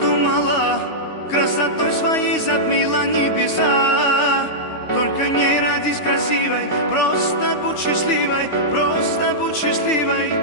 Думала, красотой своей затмила небеса. Только не родись красивой, просто будь счастливой, просто будь счастливой.